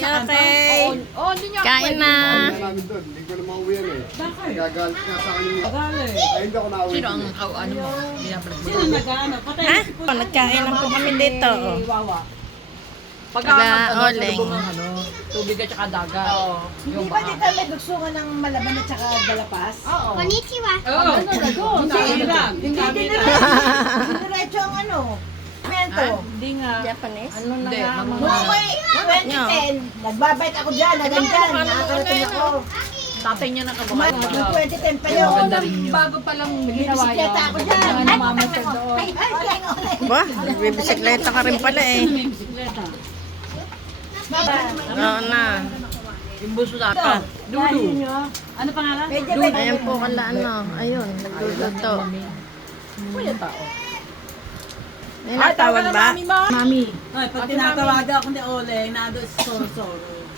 okay. Oo, hindi niya Kain na. namin doon. Hindi ko na mauwi yan eh. Bakit? Gagalit nga sa akin. Galit. Ay, hindi ako nauwi. Sino ang doon. ano mo? Binabalag mo. Sino nag-ano? Patay Ha? si Nagkain na po kami dito. Si Wawa. Pagka Oleng. tubig at saka dagat. Hindi Yung ba baka. dito may dugsungan ng malaban at saka dalapas? Oo. Konnichiwa. Oo. Kabirang. Hindi Kabirang. diretso ang ano, mento. Hindi nga. Japanese? Ano na Hindi, nga? mamang- Noong may 2010, nagbabike ako dyan, hanggang dyan, nakakarating ako. Tatay niya nakabuhay. Noong 2010 pa Ayun, yun. maganda rin yun. Bago pa lang ginawa yun. Bisikleta ako dyan. Ay, Ay, namamasad doon. Ay, oleng, oleng. Ba, nagbibisikleta ka rin pala eh. May bisikleta. Oo na. Yung buso dapat. Dudu. Ano pangalan? Medyo may Ayan po kala ano. Ayun, nagluluto. Kuya tao. May natawag ba? Mami mo. Ay, pag tinatawagan ako ni Oleng, nado sa Sorosoro.